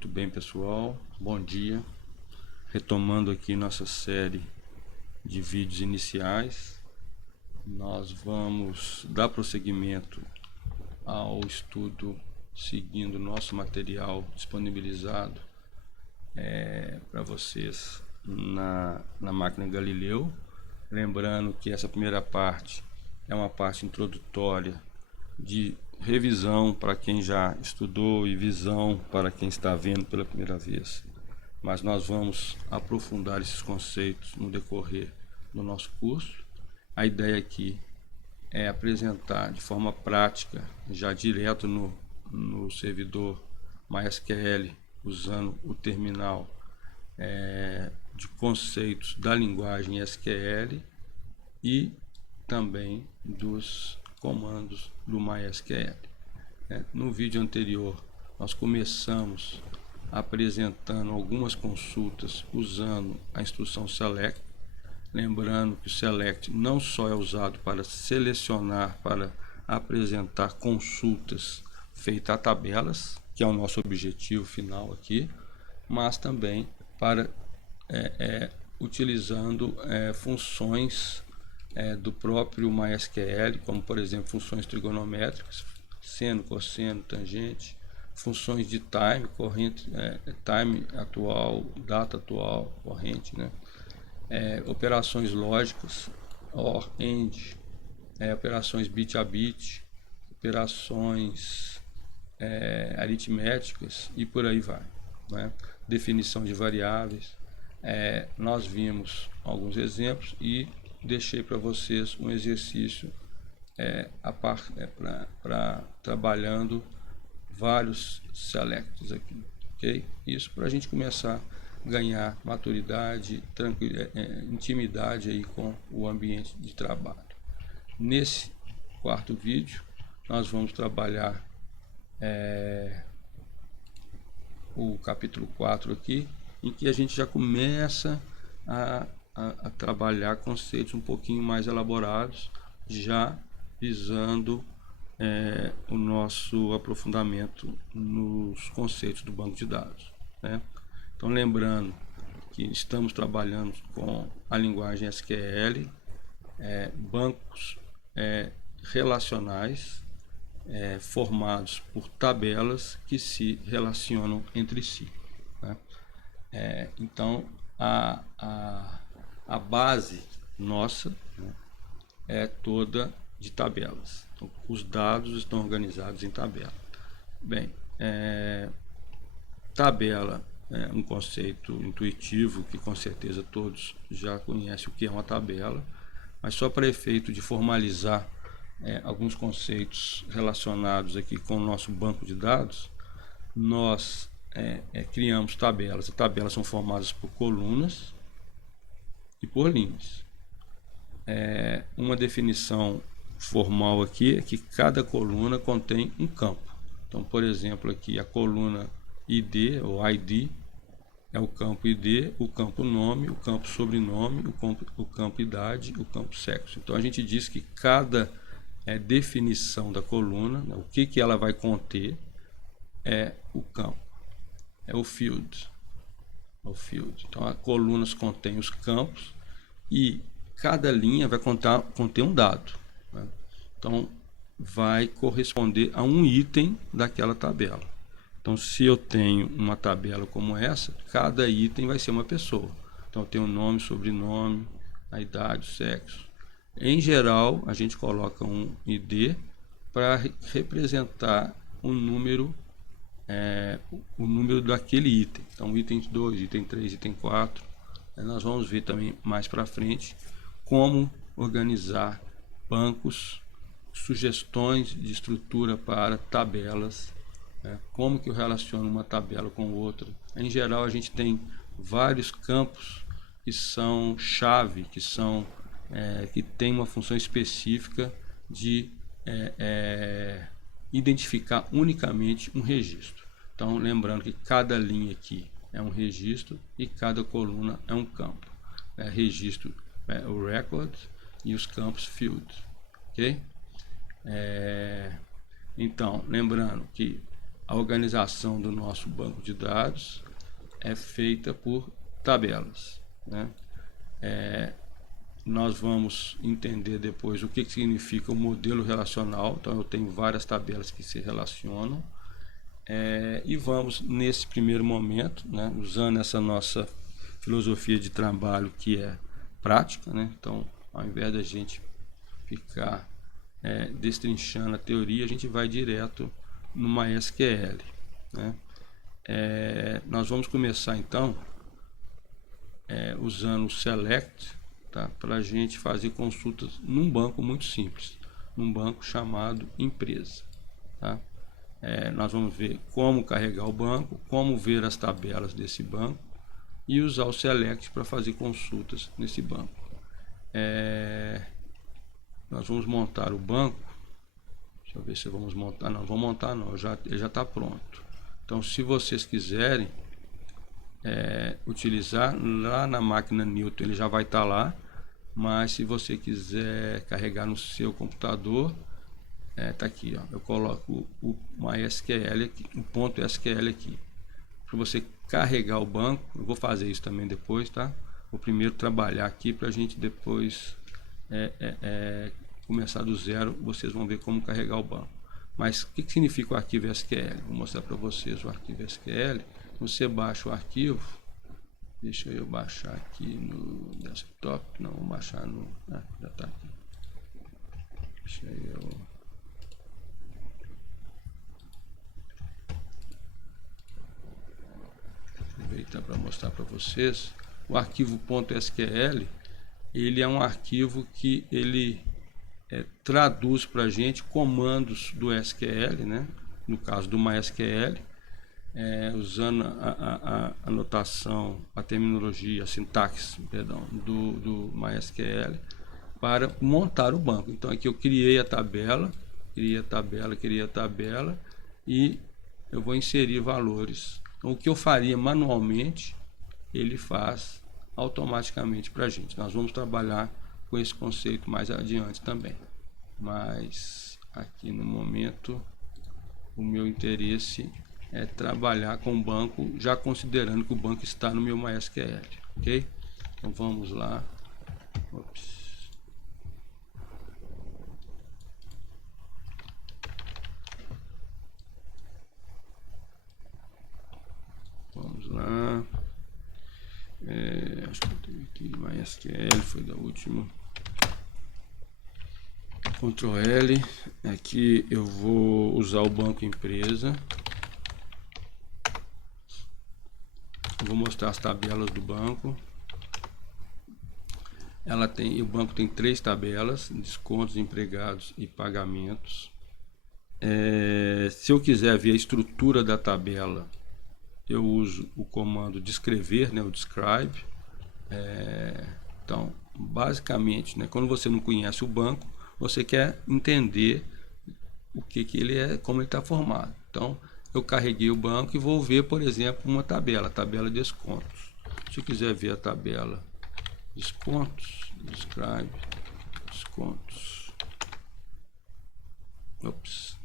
Muito bem, pessoal, bom dia. Retomando aqui nossa série de vídeos iniciais, nós vamos dar prosseguimento ao estudo seguindo nosso material disponibilizado para vocês na máquina Galileu. Lembrando que essa primeira parte é uma parte introdutória de revisão para quem já estudou e visão para quem está vendo pela primeira vez. Mas nós vamos aprofundar esses conceitos no decorrer do nosso curso. A ideia aqui é apresentar de forma prática, já direto no servidor MySQL, usando o terminal de conceitos da linguagem SQL e também dos comandos do MySQL. No vídeo anterior, nós começamos apresentando algumas consultas usando a instrução select. Lembrando que o select não só é usado para selecionar, para apresentar consultas feitas a tabelas, que é o nosso objetivo final aqui, mas também para utilizando funções do próprio MySQL, como por exemplo funções trigonométricas, seno, cosseno, tangente, funções de time, corrente, time atual, data atual, corrente, né? Operações lógicas, OR, AND, operações bit a bit, operações aritméticas e por aí vai, né? Definição de variáveis. Nós vimos alguns exemplos e deixei para vocês um exercício para trabalhando vários selects aqui, ok? Isso para a gente começar a ganhar maturidade, intimidade aí com o ambiente de trabalho. Nesse quarto vídeo nós vamos trabalhar o capítulo 4 aqui, em que a gente já começa a trabalhar conceitos um pouquinho mais elaborados, já visando o nosso aprofundamento nos conceitos do banco de dados, né? Então, lembrando que estamos trabalhando com a linguagem SQL, bancos relacionais formados por tabelas que se relacionam entre si, né? Então, a base nossa, né, é toda de tabelas. Então, os dados estão organizados em tabela. Bem, tabela é um conceito intuitivo que com certeza todos já conhecem o que é uma tabela, mas só para efeito de formalizar alguns conceitos relacionados aqui com o nosso banco de dados, nós criamos tabelas. As tabelas são formadas por colunas e por linhas. Uma definição formal aqui é que cada coluna contém um campo. Então, por exemplo, aqui a coluna ID ou ID é o campo ID, o campo nome, o campo sobrenome, o campo idade, o campo sexo. Então a gente diz que cada definição da coluna, né, o que ela vai conter, é o campo, é o field. Então as colunas contêm os campos e cada linha vai conter um dado, né? Então vai corresponder a um item daquela tabela. Então, se eu tenho uma tabela como essa, cada item vai ser uma pessoa. Então, eu tenho o nome, sobrenome, a idade, o sexo. Em geral, a gente coloca um ID para representar o número daquele item. Então, item 2, item 3, item 4. Nós vamos ver também mais para frente como organizar bancos, sugestões de estrutura para tabelas, como que eu relaciono uma tabela com outra. Em geral, a gente tem vários campos que são chave, que tem uma função específica de identificar unicamente um registro. Então, lembrando que cada linha aqui é um registro e cada coluna é um campo. Registro o record e os campos field, ok? Então, lembrando que a organização do nosso banco de dados é feita por tabelas, né? Nós vamos entender depois o que significa o modelo relacional. Então eu tenho várias tabelas que se relacionam, e vamos nesse primeiro momento, né, usando essa nossa filosofia de trabalho que é prática, né? Então ao invés da gente ficar destrinchando a teoria, a gente vai direto no MySQL, né? Nós vamos começar então usando o select, tá, para a gente fazer consultas num banco muito simples, num banco chamado empresa, tá? Nós vamos ver como carregar o banco, como ver as tabelas desse banco e usar o select para fazer consultas nesse banco. Nós vamos montar o banco. Deixa eu ver se vamos montar. Não, vamos montar não, ele já está pronto. Então, se vocês quiserem utilizar lá na máquina Newton, ele já vai estar lá. Mas se você quiser carregar no seu computador, tá aqui, ó. Eu coloco o MySQL aqui, o ponto SQL aqui, para você carregar o banco. Eu vou fazer isso também depois, tá? Vou primeiro trabalhar aqui para a gente depois começar do zero. Vocês vão ver como carregar o banco. Mas o que significa o arquivo SQL? Vou mostrar para vocês o arquivo SQL. Você baixa o arquivo. Deixa eu baixar aqui no desktop. Não, vou baixar no... já está aqui. Deixa eu... aproveitar para mostrar para vocês. O arquivo .sql, ele é um arquivo que ele traduz para a gente comandos do SQL, né? No caso do MySQL, usando a notação, a terminologia, a sintaxe, perdão, do MySQL para montar o banco. Então aqui eu criei a tabela, criei a tabela e eu vou inserir valores. Então o que eu faria manualmente, ele faz automaticamente para a gente. Nós vamos trabalhar com esse conceito mais adiante também. Mas aqui no momento o meu interesse é trabalhar com o banco, já considerando que o banco está no meu MySQL, ok? Então vamos lá. Ops. Vamos lá. Acho que eu tenho aqui MySQL, foi da última. Ctrl L. Aqui eu vou usar o banco empresa. Vou mostrar as tabelas do banco. O banco tem 3 tabelas: descontos, empregados e pagamentos. Se eu quiser ver a estrutura da tabela, eu uso o comando descrever, né, o describe. Então, basicamente, né, quando você não conhece o banco, você quer entender o que ele é, como ele está formado. Então, eu carreguei o banco e vou ver, por exemplo, uma tabela, tabela descontos. Se eu quiser ver a tabela descontos, describe, descontos. Ops.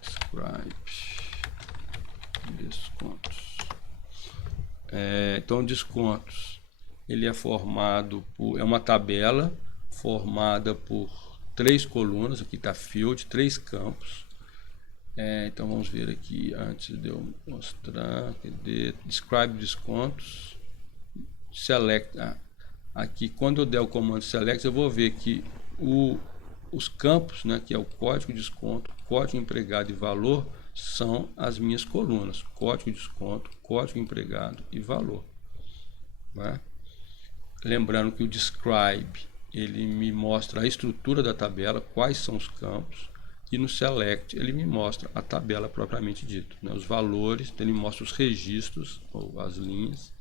Describe, descontos. Então, descontos, ele é formado por, é uma tabela formada por 3 colunas. Aqui está field, 3 campos. Então vamos ver aqui, antes de eu mostrar, describe descontos, select. Aqui quando eu der o comando select, eu vou ver que os campos, né, que é o código de desconto, código empregado e valor, são as minhas colunas: código de desconto, código empregado e valor, né? Lembrando que o describe, ele me mostra a estrutura da tabela, quais são os campos, e no select ele me mostra a tabela propriamente dita, né? Os valores, ele mostra os registros ou as linhas.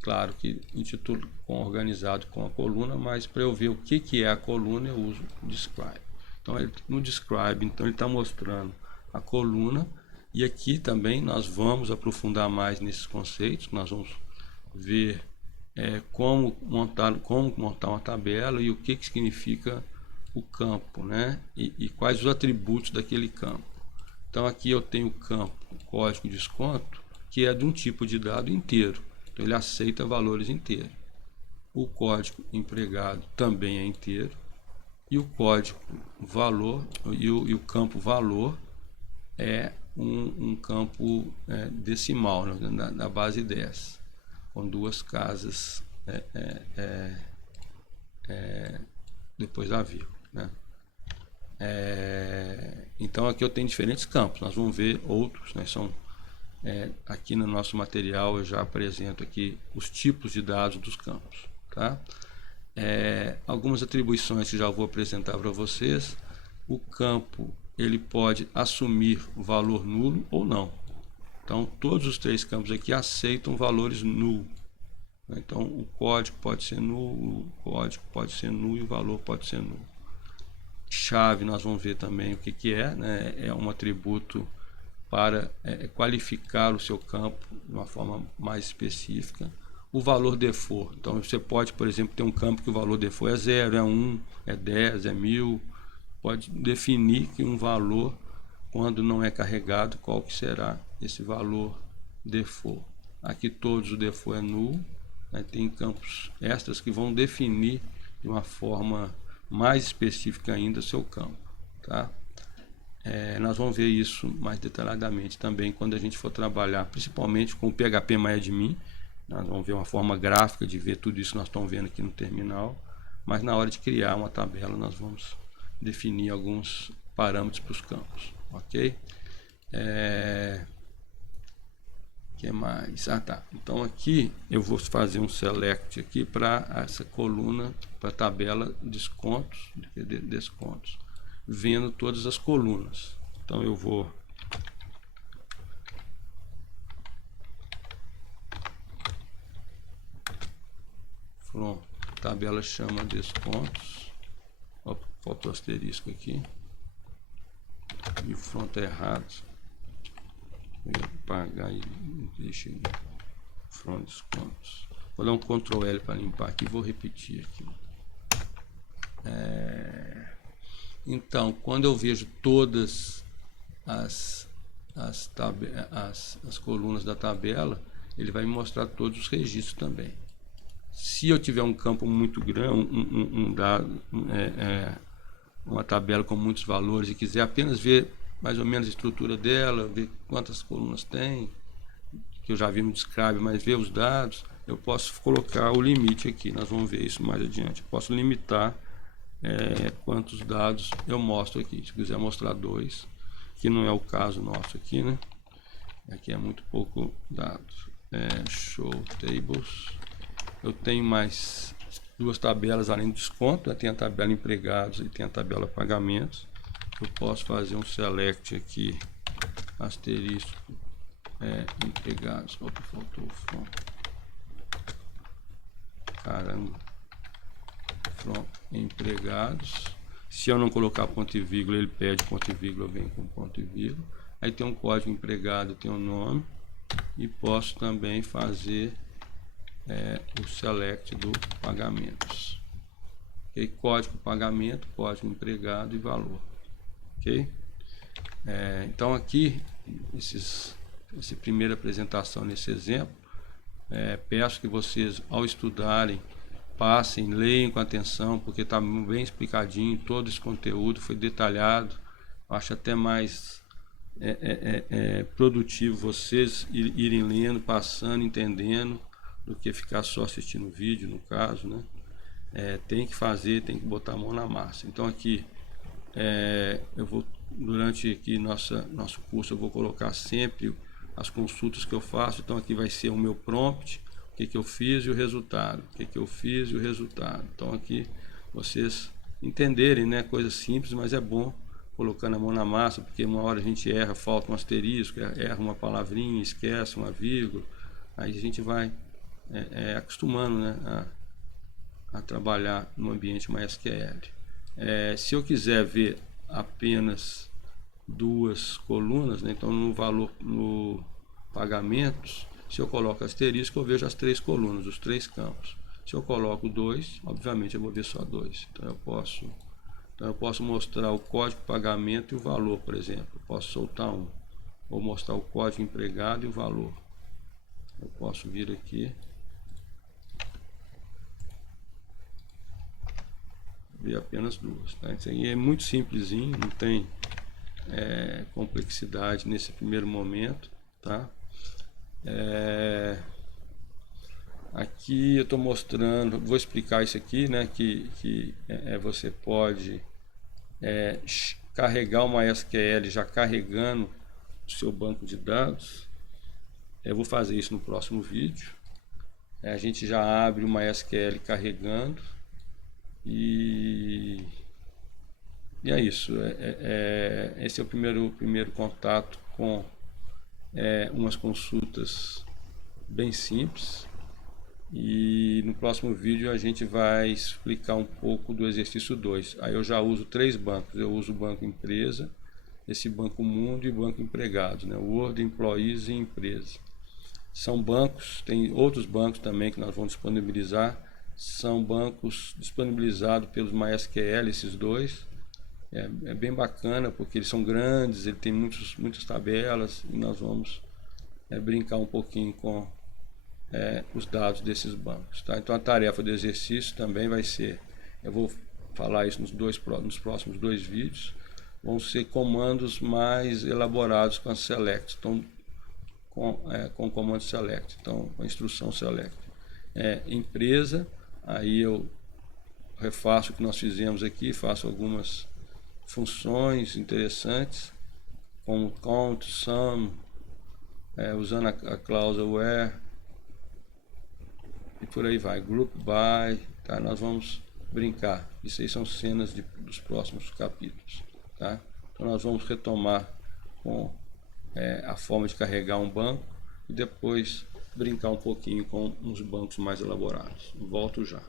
Claro que intitulo organizado com a coluna, mas para eu ver o que é a coluna, eu uso o describe. Então no describe, então ele está mostrando a coluna, e aqui também nós vamos aprofundar mais nesses conceitos. Nós vamos ver como montar uma tabela e o que significa o campo, né? E quais os atributos daquele campo. Então aqui eu tenho o campo código desconto, que é de um tipo de dado inteiro. Então ele aceita valores inteiros. O código empregado também é inteiro. E o código valor e o campo valor é um campo decimal, né, na base 10, com duas casas depois da vírgula, né? Então aqui eu tenho diferentes campos, nós vamos ver outros, né? Aqui no nosso material eu já apresento aqui os tipos de dados dos campos, tá? Algumas atribuições que já vou apresentar para vocês. O campo ele pode assumir o valor nulo ou não. Então todos os três campos aqui aceitam valores null. Então o código pode ser nulo, o código pode ser nulo e o valor pode ser nulo. Chave nós vamos ver também o que é, né? É um atributo para qualificar o seu campo de uma forma mais específica. O valor default, então você pode, por exemplo, ter um campo que o valor default é 0, é 1, é 10, é 1000. Pode definir que um valor, quando não é carregado, qual que será esse valor default. Aqui todos o default é nulo, né? Tem campos extras que vão definir de uma forma mais específica ainda o seu campo, tá? Nós vamos ver isso mais detalhadamente também quando a gente for trabalhar, principalmente com o PHP-MyAdmin. Nós vamos ver uma forma gráfica de ver tudo isso que nós estamos vendo aqui no terminal, mas na hora de criar uma tabela nós vamos definir alguns parâmetros para os campos, ok? Que mais? Tá. Então aqui eu vou fazer um select aqui para essa coluna, para a tabela descontos, descontos, vendo todas as colunas. Então eu vou tabela chama descontos. Opa, faltou asterisco aqui. E o front é errado. Eu ia apagar e deixa aí. Front descontos. Vou dar um Ctrl L para limpar aqui. Vou repetir aqui. Então, quando eu vejo todas as colunas da tabela, ele vai me mostrar todos os registros também. Se eu tiver um campo muito grande, uma tabela com muitos valores e quiser apenas ver mais ou menos a estrutura dela, ver quantas colunas tem, que eu já vi no Describe, mas ver os dados, eu posso colocar o limite aqui. Nós vamos ver isso mais adiante. Eu posso limitar quantos dados eu mostro aqui. Se quiser mostrar 2, que não é o caso nosso aqui, né? Aqui é muito pouco dados. Show tables. Eu tenho mais duas tabelas além do desconto, né? Tem a tabela empregados e tem a tabela pagamentos. Eu posso fazer um select aqui, asterisco, empregados. Opa, faltou o front. Caramba. Front empregados. Se eu não colocar ponto e vírgula, ele pede ponto e vírgula, vem com ponto e vírgula. Aí tem um código empregado, tem um nome. E posso também fazer o select do pagamentos. Okay? Código pagamento, código empregado e valor. Ok? Então aqui, essa primeira apresentação nesse exemplo, peço que vocês, ao estudarem, passem, leiam com atenção, porque está bem explicadinho, todo esse conteúdo foi detalhado. Acho até mais produtivo vocês irem lendo, passando, entendendo, do que ficar só assistindo o vídeo, no caso, né? Tem que fazer, tem que botar a mão na massa. Então aqui, eu vou, durante aqui nosso curso, eu vou colocar sempre as consultas que eu faço. Então aqui vai ser o meu prompt, o que eu fiz e o resultado, o que eu fiz e o resultado. Então aqui vocês entenderem, né? Coisa simples, mas é bom colocando a mão na massa, porque uma hora a gente erra, falta um asterisco, erra uma palavrinha, esquece uma vírgula, aí a gente vai acostumando, né, a trabalhar no ambiente MySQL. Se eu quiser ver apenas duas colunas, né, então no valor, no pagamentos, se eu coloco asterisco, eu vejo as três colunas, os três campos. Se eu coloco 2, obviamente eu vou ver só 2. Então eu posso Então eu posso mostrar o código de pagamento e o valor, por exemplo. Eu posso soltar um. Vou mostrar o código empregado e o valor. Eu posso vir aqui. Ver apenas duas. Tá? Isso aí é muito simplesinho, não tem complexidade nesse primeiro momento. Tá? Aqui eu estou mostrando, vou explicar isso aqui, né? Que você pode carregar uma SQL já carregando o seu banco de dados. Eu vou fazer isso no próximo vídeo. A gente já abre uma SQL carregando e é isso. Esse é o primeiro contato com umas consultas bem simples. E no próximo vídeo a gente vai explicar um pouco do exercício 2. Aí eu já uso 3 bancos. Eu uso o banco empresa, esse banco mundo e o banco empregados, né? Word, Employees e empresa. São bancos, tem outros bancos também que nós vamos disponibilizar. São bancos disponibilizados pelos MySQL, esses dois. É bem bacana porque eles são grandes, ele tem muitas tabelas e nós vamos brincar um pouquinho com os dados desses bancos. Tá? Então a tarefa do exercício também vai ser, eu vou falar isso nos próximos 2 vídeos, vão ser comandos mais elaborados com a select, então, com o comando select, então com a instrução select. Empresa, aí eu refaço o que nós fizemos aqui, faço algumas funções interessantes, como count, sum, usando a cláusula where, e por aí vai, group by, tá? Nós vamos brincar. Isso aí são cenas dos próximos capítulos, tá? Então nós vamos retomar com a forma de carregar um banco e depois brincar um pouquinho com uns bancos mais elaborados. Volto já.